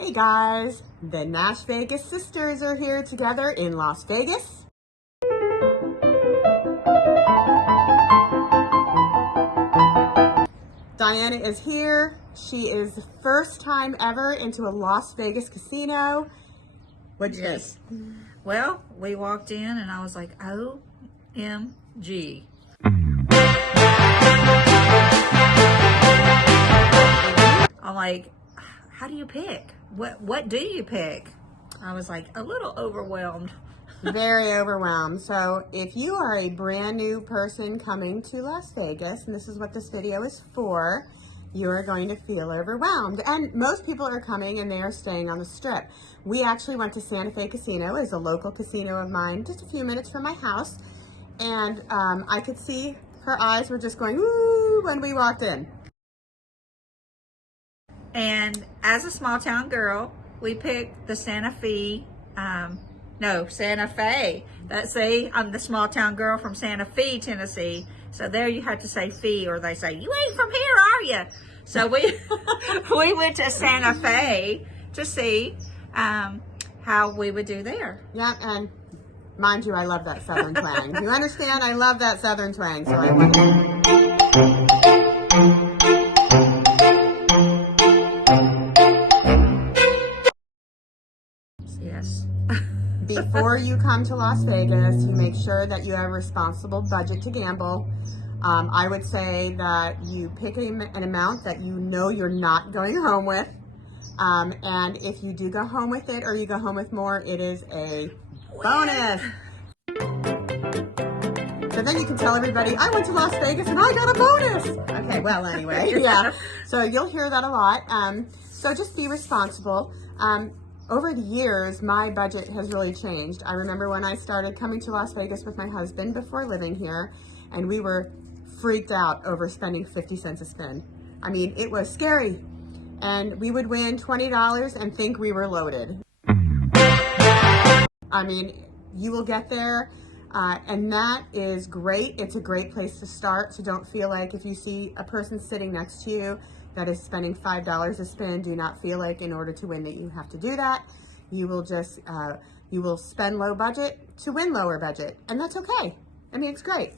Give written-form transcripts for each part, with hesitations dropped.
Hey guys, the Nash Vegas sisters are here together in Las Vegas. Diana is here. She is the first time ever into a Las Vegas casino. What'd you think? Well, we walked in and I was like, OMG. I'm like, how do you pick? What do you pick? I was like a little overwhelmed. Very overwhelmed. So if you are a brand new person coming to Las Vegas, and this is what this video is for, you are going to feel overwhelmed. And most people are coming and they are staying on the Strip. We actually went to Santa Fe Casino. It's a local casino of mine, just a few minutes from my house. And I could see her eyes were just going, ooh, when we walked in. And as a small town girl, we picked the Santa Fe. Santa Fe. I'm the small town girl from Santa Fe, Tennessee. So there you have to say fee, or they say, you ain't from here, are you? So we went to Santa Fe to see how we would do there. Yeah, and mind you, I love that Southern twang. You understand? I love that Southern twang. So I went. Yes. Before you come to Las Vegas, you make sure that you have a responsible budget to gamble. I would say that you pick an amount that you know you're not going home with. And if you do go home with it, or you go home with more, it is a bonus. So then you can tell everybody, I went to Las Vegas and I got a bonus. Okay, well, anyway, yeah. So you'll hear that a lot. So just be responsible. Over the years, my budget has really changed. I remember when I started coming to Las Vegas with my husband before living here, and we were freaked out over spending 50 cents a spin. I mean, it was scary. And we would win $20 and think we were loaded. I mean, you will get there, and that is great. It's a great place to start, so don't feel like if you see a person sitting next to you that is spending $5 a spin, do not feel like in order to win that you have to do that. You will just, you will spend low budget to win lower budget, and that's okay. I mean, it's great.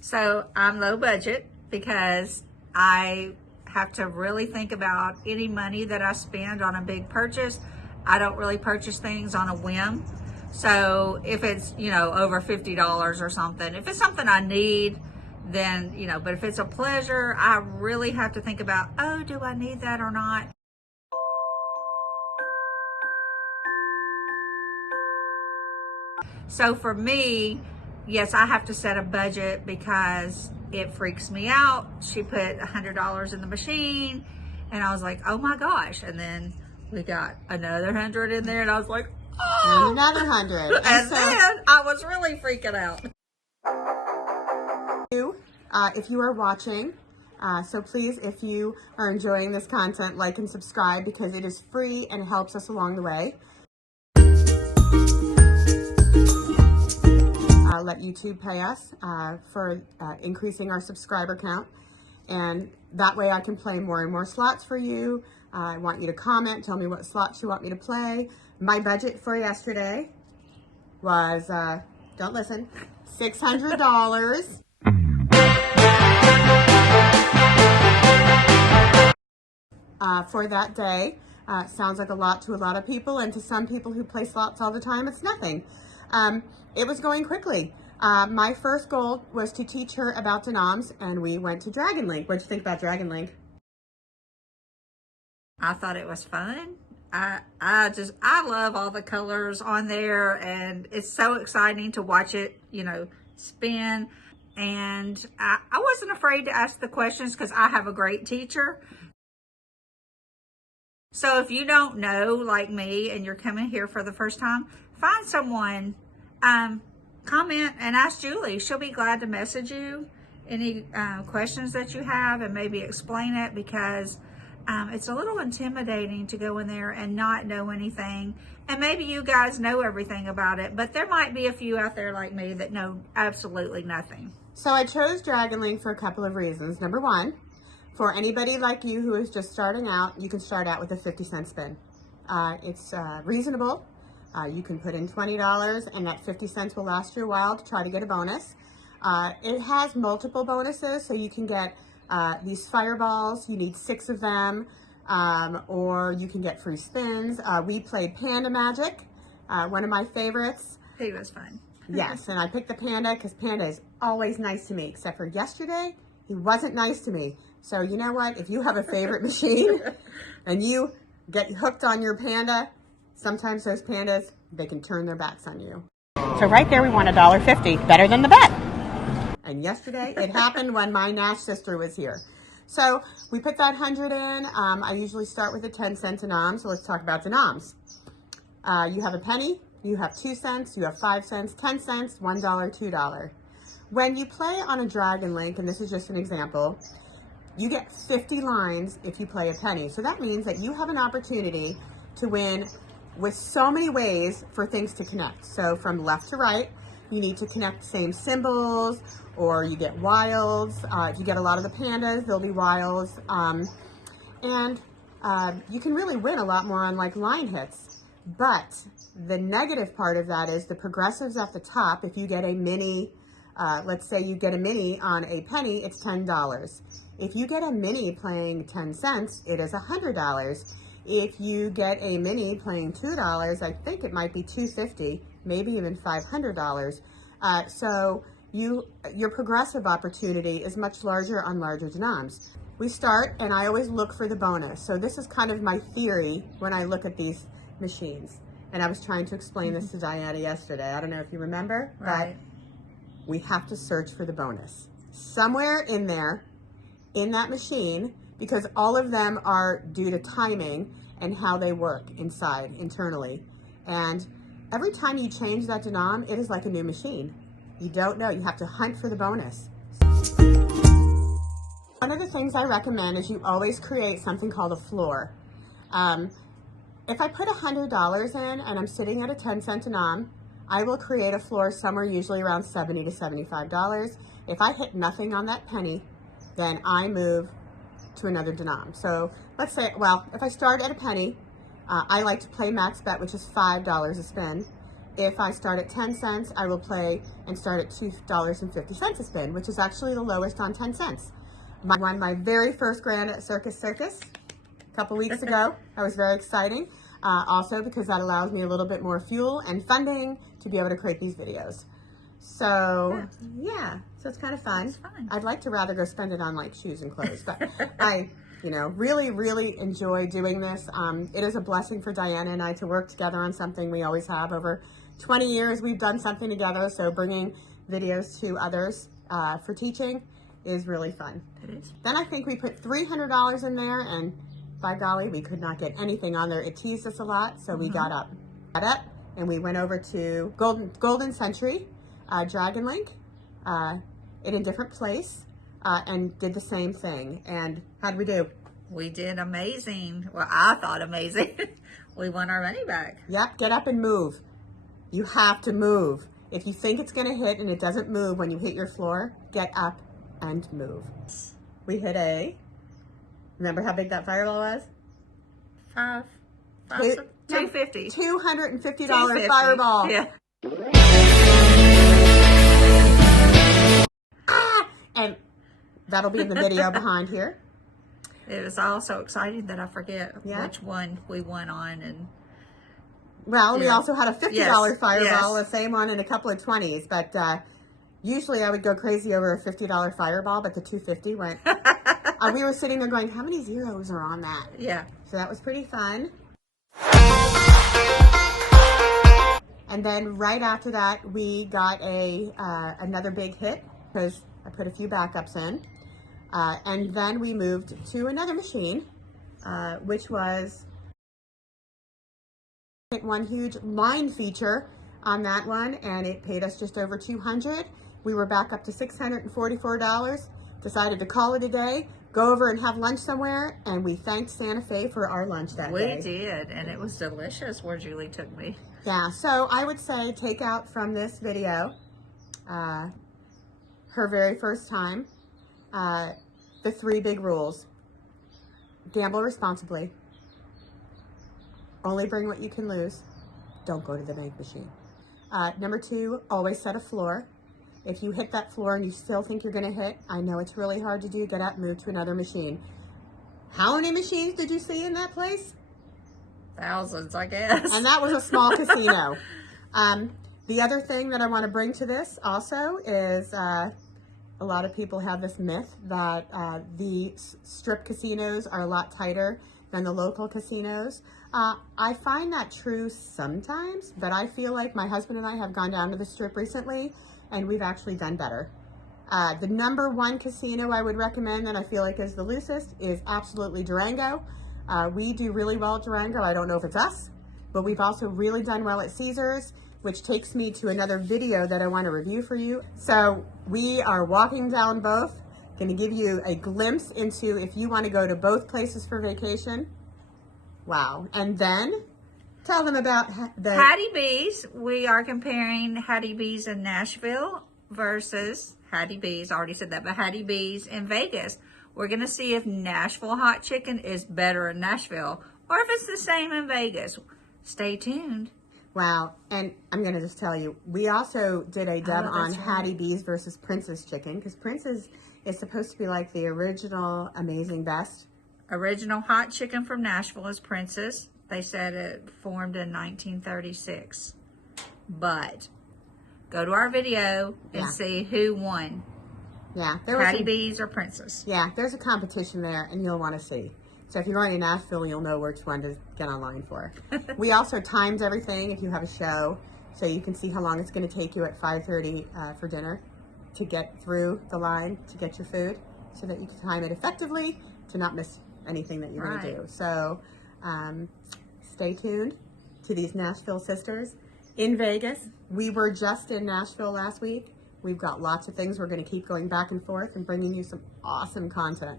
So I'm low budget because I have to really think about any money that I spend on a big purchase. I don't really purchase things on a whim. So if it's, over $50 or something, if it's something I need, then, but if it's a pleasure, I really have to think about, oh, do I need that or not? So for me, yes, I have to set a budget because it freaks me out. She put $100 in the machine and I was like, oh my gosh. And then we got another 100 in there and I was like, oh, and another 100. And then I was really freaking out. If you are watching, so please, if you are enjoying this content, like and subscribe because it is free and helps us along the way. Let YouTube pay us for increasing our subscriber count, and that way I can play more and more slots for you. I want you to comment, tell me what slots you want me to play. My budget for yesterday was, don't listen, $600. For that day. Sounds like a lot to a lot of people, and to some people who play slots all the time, it's nothing. It was going quickly. My first goal was to teach her about denoms, and we went to Dragon Link. What'd you think about Dragon Link? I thought it was fun. I love all the colors on there, and it's so exciting to watch it, spin. And I wasn't afraid to ask the questions because I have a great teacher. So if you don't know, like me, and you're coming here for the first time, find someone, comment and ask Julie. She'll be glad to message you any questions that you have and maybe explain it, because it's a little intimidating to go in there and not know anything. And maybe you guys know everything about it, but there might be a few out there like me that know absolutely nothing. So I chose Dragon Link for a couple of reasons. Number one, for anybody like you who is just starting out, you can start out with a 50-cent spin. It's reasonable. You can put in $20 and that 50 cents will last you a while to try to get a bonus. It has multiple bonuses, so you can get these fireballs. You need 6 of them, or you can get free spins. We played Panda Magic, one of my favorites. He was fun. Yes, and I picked the Panda because Panda is always nice to me, except for yesterday, he wasn't nice to me. So you know what? If you have a favorite machine and you get hooked on your Panda, sometimes those pandas, they can turn their backs on you. So right there we won $1.50, better than the bet. And yesterday it happened when my Nash sister was here. So we put that 100 in. I usually start with a 10-cent denom, so let's talk about denoms. You have a penny, you have 2 cents, you have 5 cents, 10 cents, $1, $2. When you play on a Dragon Link, and this is just an example, you get 50 lines if you play a penny. So that means that you have an opportunity to win with so many ways for things to connect. So from left to right, you need to connect the same symbols, or you get wilds. If you get a lot of the pandas, there'll be wilds. You can really win a lot more on like line hits. But the negative part of that is the progressives at the top. If you get a mini, let's say you get a mini on a penny, it's $10. If you get a mini playing 10 cents, it is $100. If you get a mini playing $2, I think it might be $250, maybe even $500. So your progressive opportunity is much larger on larger denoms. We start, and I always look for the bonus. So this is kind of my theory when I look at these machines. And I was trying to explain this to Diana yesterday. I don't know if you remember, Right. but we have to search for the bonus. Somewhere in there, in that machine, because all of them are due to timing and how they work inside, internally. And every time you change that denom, it is like a new machine. You don't know, you have to hunt for the bonus. One of the things I recommend is you always create something called a floor. If I put $100 in and I'm sitting at a 10-cent denom, I will create a floor somewhere usually around $70 to $75. If I hit nothing on that penny, then I move to another denom. So let's say, well, if I start at a penny, I like to play max bet, which is $5 a spin. If I start at 10 cents, I will play and start at $2.50 a spin, which is actually the lowest on 10 cents. I won my very first grand at Circus Circus a couple weeks ago. That was very exciting. Also because that allows me a little bit more fuel and funding to be able to create these videos. So yeah, so it's kind of fun. It's fun. I'd like to rather go spend it on like shoes and clothes, but I, really enjoy doing this. It is a blessing for Diana and I to work together on something. We always have. Over 20 years we've done something together, so bringing videos to others for teaching is really fun. It is. Then I think we put $300 in there, and by golly, we could not get anything on there. It teased us a lot, so we got up, and we went over to Golden Century Dragon Link in a different place, and did the same thing. And how'd we do? We did amazing. Well, I thought amazing. We won our money back. Yep, get up and move. You have to move. If you think it's going to hit and it doesn't move when you hit your floor, get up and move. We hit remember how big that fireball was? $250. $250 fireball. Yeah. And that'll be in the video behind here. It was all so exciting that I forget Yeah. which one we won on. And Well, we Yeah. also had a $50 Yes, fireball, yes. the same one, and a couple of 20s. But usually I would go crazy over a $50 fireball, but the $250 went. We were sitting there going, how many zeros are on that? yeah. So that was pretty fun. And then right after that, we got another big hit because I put a few backups in. And then we moved to another machine, which was one huge line feature on that one, and it paid us just over $200. We were back up to $644. Decided to call it a day, go over and have lunch somewhere, and we thanked Santa Fe for our lunch that day. We did, and it was delicious where Julie took me. Yeah, so I would say take out from this video, her very first time, the 3 big rules. Gamble responsibly. Only bring what you can lose. Don't go to the bank machine. Number 2, always set a floor. If you hit that floor and you still think you're going to hit, I know it's really hard to do. Get up, move to another machine. How many machines did you see in that place? Thousands, I guess. And that was a small casino. The other thing that I want to bring to this also is a lot of people have this myth that the strip casinos are a lot tighter than the local casinos. I find that true sometimes, but I feel like my husband and I have gone down to the strip recently and we've actually done better. The number 1 casino I would recommend that I feel like is the loosest is absolutely Durango. We do really well at Durango. I don't know if it's us, but we've also really done well at Caesars, which takes me to another video that I want to review for you. So we are walking down both. Going to give you a glimpse into if you want to go to both places for vacation. Wow. And then tell them about the Hattie B's. We are comparing Hattie B's in Nashville versus Hattie B's. I already said that, but Hattie B's in Vegas. We're going to see if Nashville hot chicken is better in Nashville or if it's the same in Vegas. Stay tuned. Wow. And I'm going to just tell you, we also did a dub on that's right. Hattie B's versus Prince's chicken, because Prince's is supposed to be like the original Amazing Best. Original hot chicken from Nashville is Princess. They said it formed in 1936. But go to our video and Yeah. see who won. Yeah. There was Hattie some- B's or Princess. Yeah, there's a competition there, and you'll want to see. So if you're going to Nashville, you'll know which one to get online for. We also timed everything if you have a show, so you can see how long it's going to take you at 5:30 for dinner to get through the line to get your food, so that you can time it effectively to not miss anything that you're going to Right. do. So stay tuned to these Nashville sisters in Vegas. We were just in Nashville last week. We've got lots of things. We're going to keep going back and forth and bringing you some awesome content.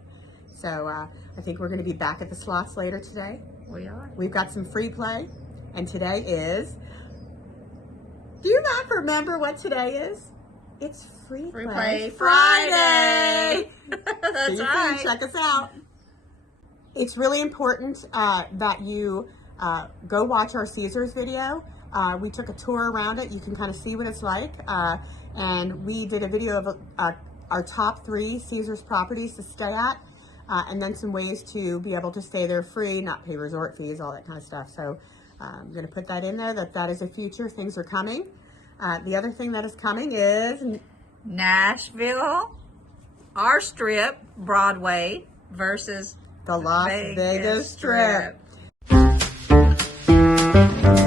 So I think we're going to be back at the slots later today. We are. We've got some free play, and today is, do you not remember what today is? It's Free Play Friday. See That's you soon. right. Check us out. It's really important that you go watch our Caesars video. We took a tour around it. You can kind of see what it's like. And we did a video of our top 3 Caesars properties to stay at. And then some ways to be able to stay there free, not pay resort fees, all that kind of stuff. So I'm going to put that in there, that is a future. Things are coming. The other thing that is coming is Nashville, our strip, Broadway, versus the Las Vegas Strip. Strip.